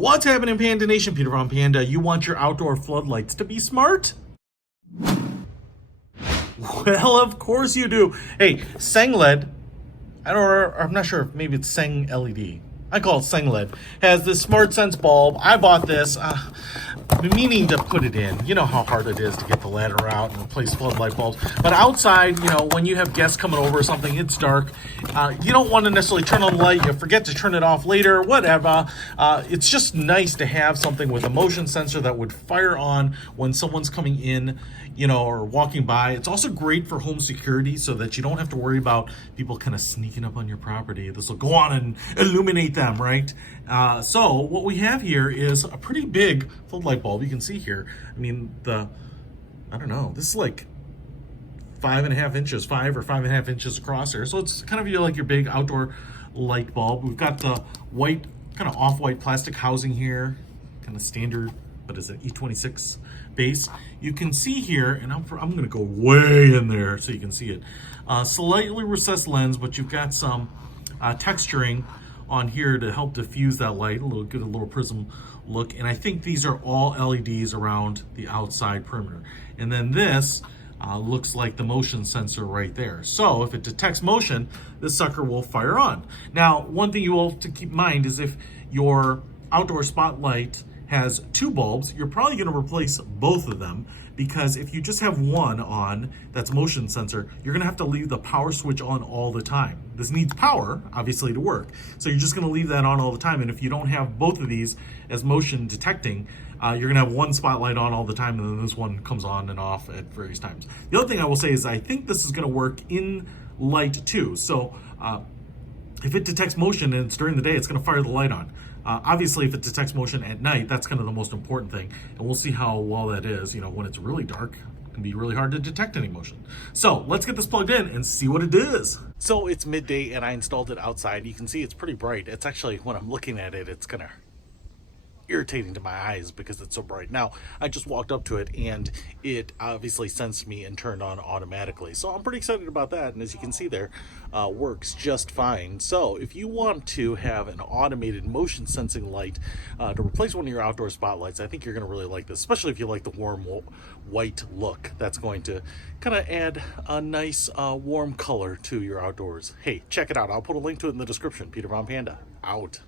What's happening, Panda Nation? Peter from Panda. You want your outdoor floodlights to be smart? Well, of course you do. Hey, Sengled, I'm not sure if maybe it's Seng LED. I call it Sengled. Has this SmartSense bulb. I bought this, meaning to put it in. You know how hard it is to get the ladder out and replace floodlight bulbs. But outside, when you have guests coming over or something, it's dark. You don't want to necessarily turn on the light. You forget to turn it off later, whatever. It's just nice to have something with a motion sensor that would fire on when someone's coming in, or walking by. It's also great for home security so that you don't have to worry about people kind of sneaking up on your property. This will go on and illuminate them, right? So what we have here is a pretty big floodlight bulb. You can see here, I don't know, this is like 5.5 inches, 5.5 inches across here. So it's kind of like your big outdoor light bulb. We've got the white, kind of off-white plastic housing here, kind of standard, what is it, E26 base. You can see here, and I'm going to go way in there so you can see it. Slightly recessed lens, but you've got some texturing on here to help diffuse that light, get a little prism look. And I think these are all LEDs around the outside perimeter. And then this looks like the motion sensor right there. So if it detects motion, this sucker will fire on. Now, one thing you will have to keep in mind is if your outdoor spotlight has two bulbs, you're probably going to replace both of them, because if you just have one on that's motion sensor, you're going to have to leave the power switch on all the time. This needs power, obviously, to work. So you're just going to leave that on all the time. And if you don't have both of these as motion detecting, you're going to have one spotlight on all the time, and then this one comes on and off at various times. The other thing I will say is I think this is going to work in light too. So if it detects motion and it's during the day, it's going to fire the light on. Obviously, if it detects motion at night, that's kind of the most important thing. And we'll see how well that is. When it's really dark, it can be really hard to detect any motion. So let's get this plugged in and see what it is. So it's midday and I installed it outside. You can see it's pretty bright. It's actually, when I'm looking at it, it's kind of irritating to my eyes because it's so bright. Now, I just walked up to it and it obviously sensed me and turned on automatically. So I'm pretty excited about that. And as you can see there, works just fine. So if you want to have an automated motion sensing light to replace one of your outdoor spotlights, I think you're going to really like this, especially if you like the warm white look. That's going to kind of add a nice warm color to your outdoors. Hey, check it out. I'll put a link to it in the description. Peter von Panda, out.